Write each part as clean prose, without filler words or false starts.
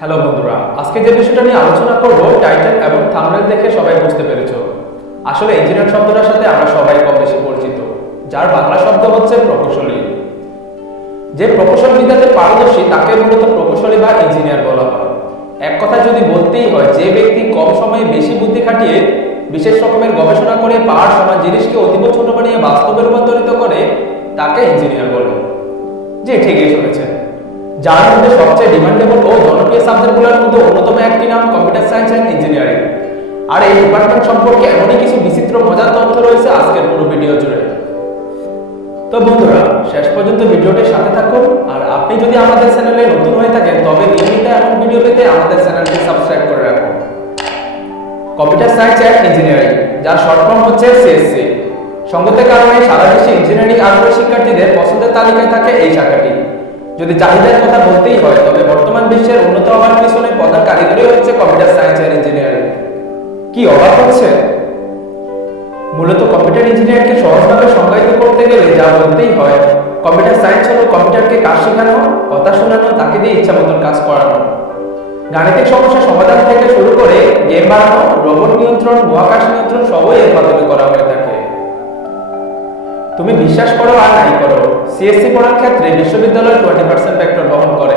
Hello বন্ধুরা, আজকে যে বিষয়টা নিয়ে আলোচনা করব টাইটেল এবং থাম্বনেল দেখে সবাই বুঝতে পেরেছো। আসলে ইঞ্জিনিয়ার শব্দটার সাথে আমরা সবাই কম বেশি পরিচিত, যার বাংলা শব্দ হচ্ছে প্রকৌশলী। যে প্রকৌশল বিদ্যাতে পারদর্শী তাকে মূলত প্রকৌশলী বা ইঞ্জিনিয়ার বলা হয়। এক কথা যদি বলতেই হয়, যে ব্যক্তি কম সময়ে বেশি বুদ্ধি খাটিয়ে বিশেষ রকমের গবেষণা করে পাওয়ার সময় জিনিসকে অতীব ছোট বানিয়ে বাস্তবে রূপান্তরিত করে তাকে ইঞ্জিনিয়ার বলে। জি, ঠিকই শুনেছেন। যার মধ্যে সবচেয়ে ডিমান্ডেবল ও জনপ্রিয় সাবজেক্টগুলোর মধ্যে অন্যতম একটি নাম কম্পিউটার সায়েন্স অ্যান্ড ইঞ্জিনিয়ারিং। আর এই ডিপার্টমেন্ট সম্পর্কে এমনই কিছু বিচিত্র মজার তথ্য রয়েছে আজকের পুরো ভিডিও জুড়ে। তো বন্ধুরা, শেষ পর্যন্ত ভিডিওটির সাথে থাকুন। আর আপনি যদি আমাদের চ্যানেলে নতুন হয়ে থাকেন তবে নিয়মিত এমন ভিডিও পেতে আমাদের চ্যানেলটি সাবস্ক্রাইব করে রাখুন। কম্পিউটার সায়েন্স অ্যান্ড ইঞ্জিনিয়ারিং, যার শর্ট ফর্ম হচ্ছে সিএসসি। সঙ্গতের কারণে সারা দেশে ইঞ্জিনিয়ারিং আগ্রহী শিক্ষার্থীদের পছন্দের তালিকায় থাকে এই শাখাটি। যদি চাহিদার কথা বলতেই হয় তবে বর্তমান বিশ্বের উন্নত হওয়ার পিছনে প্রধান কারিগরই হচ্ছে কম্পিউটার সায়েন্স এন্ড ইঞ্জিনিয়ারিং। কি অবাক হচ্ছে? মূলত কম্পিউটার ইঞ্জিনিয়ারকে সহজভাবে সংজ্ঞায়িত করতে গেলে যা বলতেই হয়, কম্পিউটার সায়েন্স হলো কম্পিউটারকে কাজ শেখানো, কথা শোনানো, তাকে দিয়ে ইচ্ছা মতন কাজ করানো। গাণিতিক সমস্যা সমাধান থেকে শুরু করে গেম বানানো, রোবট নিয়ন্ত্রণ, মহাকাশ নিয়ন্ত্রণ সবই এর মাধ্যমে করা হয়ে থাকে। তুমি বিশ্বাস করো আর নাই করো, সিএসসি পড়ার ক্ষেত্রে বিশ্ববিদ্যালয় 20% ফ্যাক্টর বহন করে।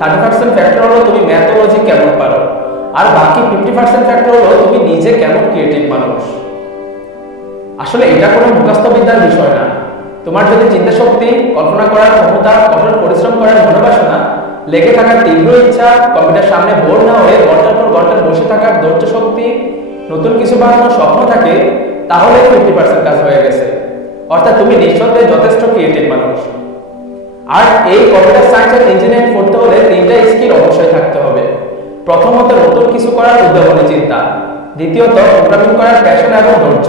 30% ফ্যাক্টর হলো তুমি ম্যাথ ও লজিক কেমন পারো, আর বাকি 50% ফ্যাক্টর হলো তুমি নিজে কেমন ক্রিয়েটিভ মানুষ। আসলে এটা কোনো মুখস্থ বিদ্যার বিষয় না। তোমার যদি চিন্তা শক্তি, কল্পনা করার ক্ষমতা, কঠোর পরিশ্রম করার মনোবাসনা, লেগে থাকার তীব্র ইচ্ছা, কম্পিউটার সামনে বোর না হয়ে ঘন্টার পর ঘন্টা বসে থাকার ধৈর্য শক্তি, নতুন কিছু বানানোর স্বপ্ন থাকে, তাহলে 50% কাজ হয়ে গেছে। অর্থাৎ তুমি নিঃসন্দেহে যথেষ্ট ক্রিয়েটিভ মানুষ। আর এই কম্পিউটার সায়েন্স এন্ড ইঞ্জিনিয়ারিং পড়তে হলে তিনটা স্কিল অবশ্যই থাকতে হবে। প্রথমত, নতুন কিছু করার উদ্ভাবনী চিন্তা। দ্বিতীয়ত, প্রোগ্রামিং করার প্যাশন এবং ধৈর্য।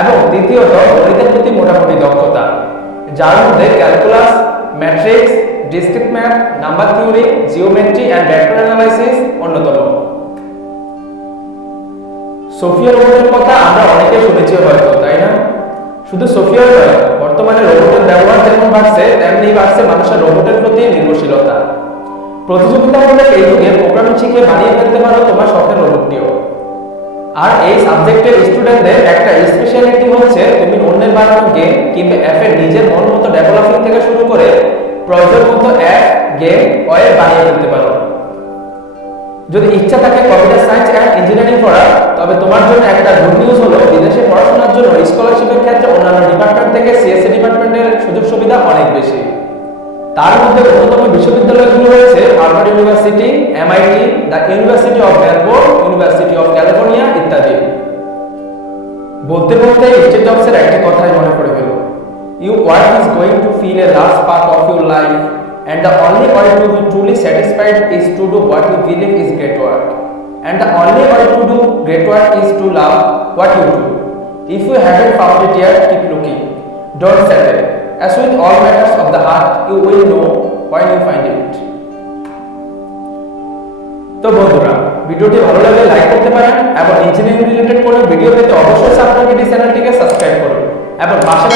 এবং তৃতীয়ত, গণিতের প্রতি মোটামুটি দক্ষতা, যার মধ্যে calculus, matrix, discrete math, number theory, geometry and vector analysis অন্যতম। সোফিয়া রোবটের কথা আমরা অনেকে শুনেছি হয়তো, তাই না? শুধু সোফিয়া নয়, বর্তমানে রোবটের ব্যবহার যেমন বাড়ছে তেমনি বাড়ছে মানুষের রোবটের প্রতি নির্ভরশীলতা। প্রতিযোগিতামূলক এই যুগে প্রোগ্রামিং শিখে বানিয়ে ফেলতে পারো তোমার শখের রোবটটিও। আর এই সাবজেক্টের স্টুডেন্টদের একটা স্পেশালিটি হচ্ছে তুমি অন্যের বানানো গেম কিংবা অ্যাপের নিজের মন মতো ডেভেলপিং থেকে শুরু করে প্রয়োজন মতো অ্যাপ, গেম, ওয়েব বানিয়ে ফেলতে পারো। যদি ইচ্ছা থাকে কম্পিউটার সায়েন্স এন্ড ইঞ্জিনিয়ারিং পড়ার, তবে তোমার জন্য একটা গুড নিউজ হলো বিদেশে পড়াশোনার জন্য স্কলারশিপের ক্ষেত্রে অন্যান্য ডিপার্টমেন্ট থেকে সিএসসি ডিপার্টমেন্টের সুযোগ সুবিধা অনেক বেশি। তার মধ্যে অন্যতম বিশ্ববিদ্যালয়গুলো রয়েছে Harvard university, MIT, the university of Melbourne, university of California ইত্যাদি। বলতে বলতে স্টিভ জবসের একটা কথাই মনে পড়ে গেল, you work is going to fill a large part of your life and the only way to be truly satisfied is to do what you believe is great work, and the only way to do great work is to love what you do. If you haven't found it yet, keep looking, don't settle, as with all matters of the heart you will know when you find it. তো বন্ধুরা, ভিডিওটি ভালো লাগলে like করতে পারেন এবং engineering related কোনো video পেতে অবশ্যই সাবস্ক্রাইব চ্যানেলটিকে সাবস্ক্রাইব করুন এবং পাশে